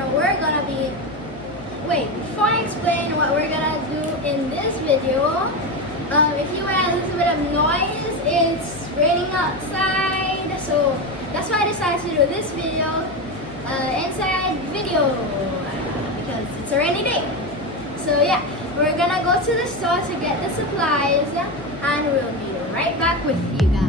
video, we're gonna be... Wait, before I explain what we're gonna do in this video, if you had a little bit of noise, it's raining outside, so that's why I decided to do this video, inside video, because it's a rainy day. So yeah, we're gonna go to the store to get the supplies, and we'll be right back with you guys.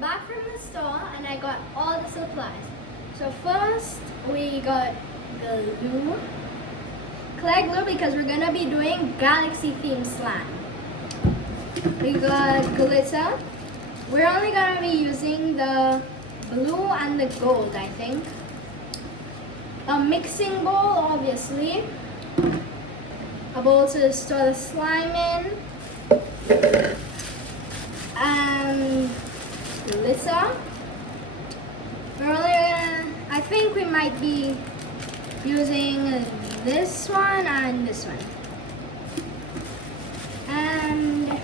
Back from the store, and I got all the supplies. So first we got glue, clear glue, because we're gonna be doing galaxy theme slime. We got glitter. We're only gonna be using the blue and the gold, I think. A mixing bowl, obviously. A bowl to store the slime in. And glitter. We're only gonna, I think we might be using this one and this one. And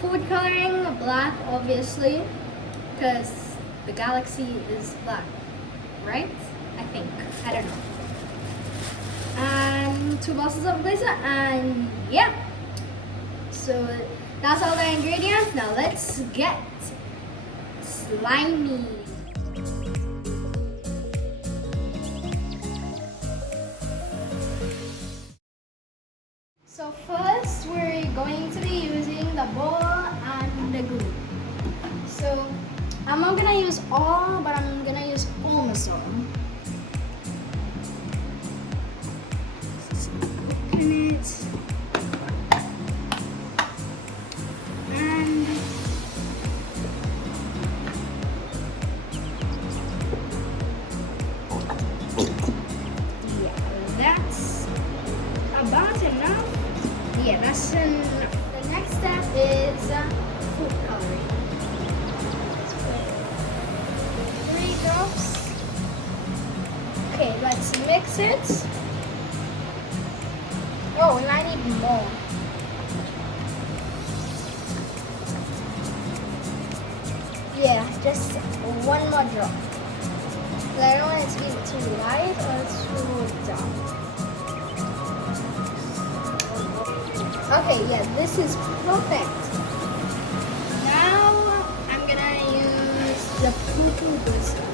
food coloring, black, obviously, because the galaxy is black, right? I think. I don't know. And 2 bottles of glitter, and yeah. So that's all the ingredients. Now let's get slimy. So first we're going to be using the bowl and the glue. So I'm not gonna use all, but I'm gonna use almost all. So open it. About enough. Yeah, that's enough. The next step is food coloring. Let's put 3 drops. Okay, let's mix it. Oh, and I need more. Yeah, just 1 more drop. But I don't want it to be too light or too dark. Okay, yeah, this is perfect. Now I'm gonna use the poo-poo glitter.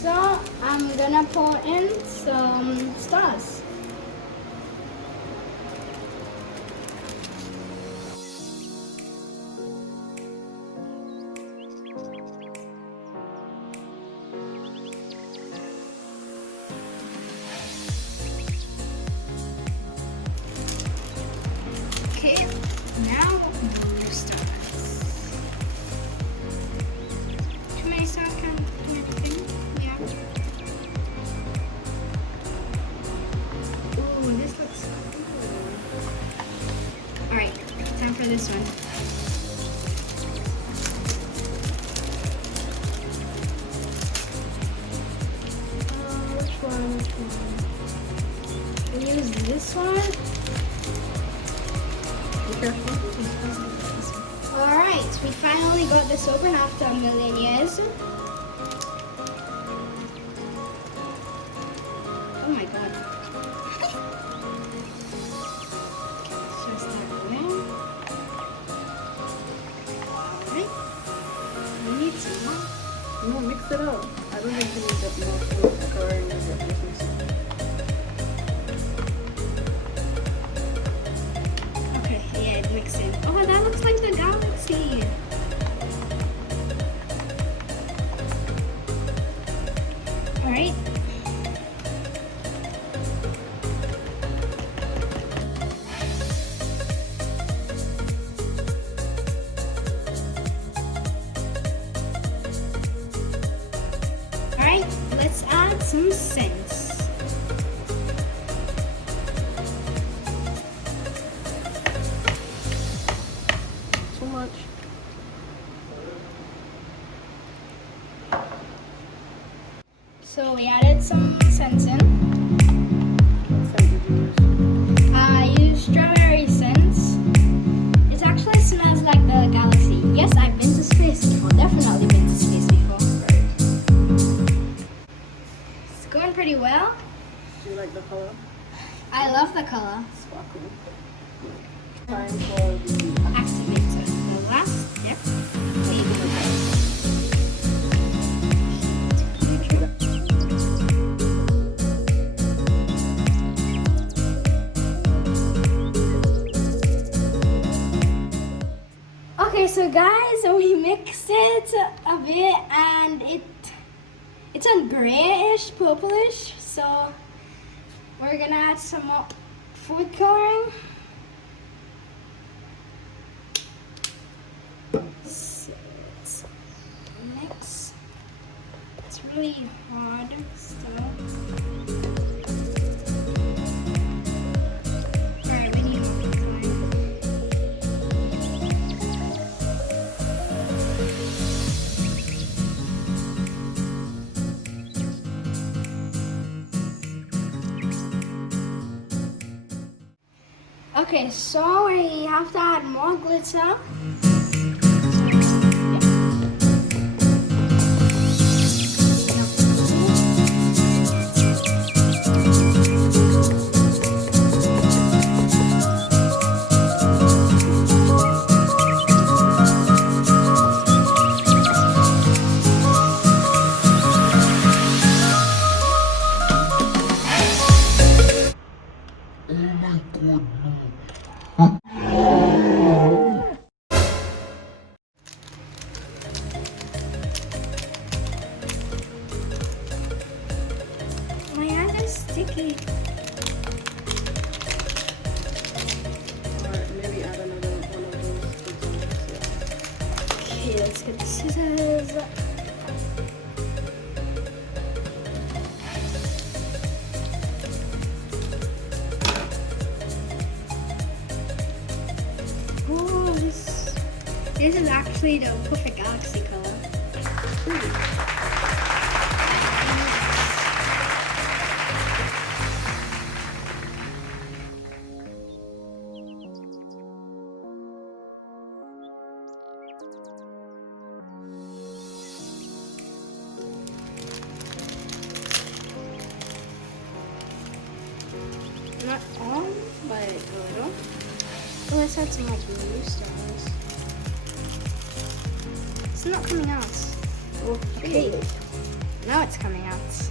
So I'm gonna pour in some stars. Okay, now more stars. Too many stars, too many things. Ooh, this looks cool. Alright, time for this one. Which one? We use this one. Be careful. Alright, we finally got this open after a million years. Oh my god. Just that way. Alright. No, I don't think you need that much. I already know that business. Okay, yeah, it makes sense. Oh, that looks like the galaxy. All right. All right, let's add some scents. Too much. So we added some scents in. What scent did you use? I used strawberry scents. It actually smells like the galaxy. Yes, I've been to space before. Definitely been to space before. Right. It's going pretty well. Do you like the color? I love the color. Sparkle. Time for the Activator. The last step. Okay, so guys, we mixed it a bit and it's on grayish, purplish. So we're gonna add some more food coloring. So let's mix. It's really hard still. Alright, we need more food coloring. Okay, so we have to add more glitter. My hand is sticky. Or maybe add another one of those designs. Okay, let's get the scissors. Oh, this is actually the perfect galaxy color. Not all, but a little. Let's add some more blue stones. It's not coming out. Okay, now it's coming out.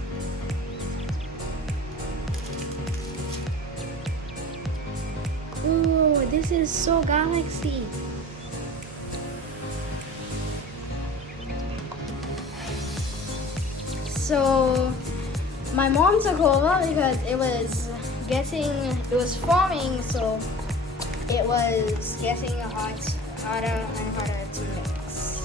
Ooh, this is so galaxy. So my mom took over because it was forming, so it was getting harder and harder to mix.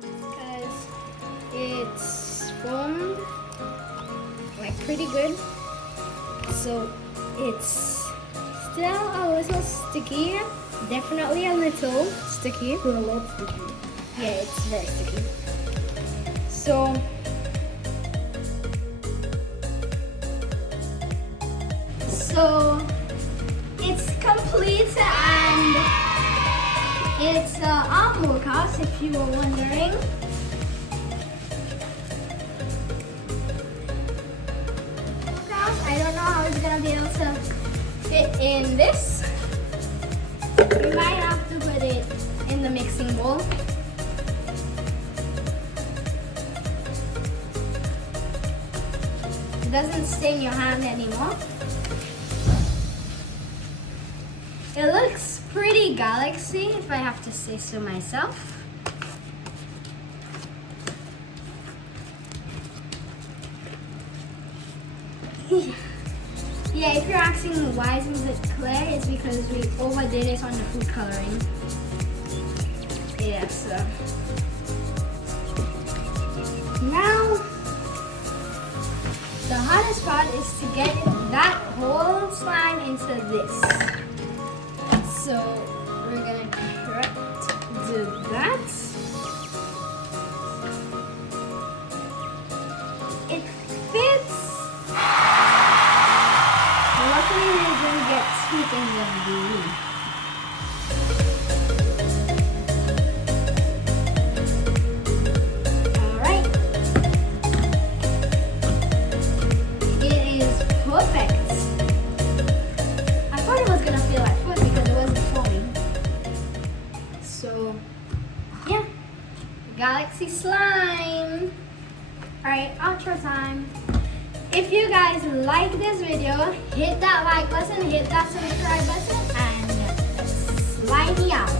Because it's formed like pretty good, so it's still a little sticky. Definitely a little sticky. Put a lot sticky. Yeah, it's very sticky. So it's complete and it's arm workouts if you were wondering. Workouts, I don't know how it's gonna be able to fit in this, We might have to put it in the mixing bowl. It doesn't sting your hand anymore. It looks pretty galaxy, if I have to say so myself. Yeah, if you're asking why isn't it clear, it's because we overdid it on the food coloring. Yeah, so. Now, the hardest part is to get that whole slime into this. So, we're gonna do that. It fits. Luckily, we didn't get two things of glue. Alright. It is perfect. I thought it was gonna feel like food because it wasn't foaming. So, yeah. Galaxy slime. Alright, outro time. If you guys like this video, hit that like button, hit that subscribe button, and slime me out.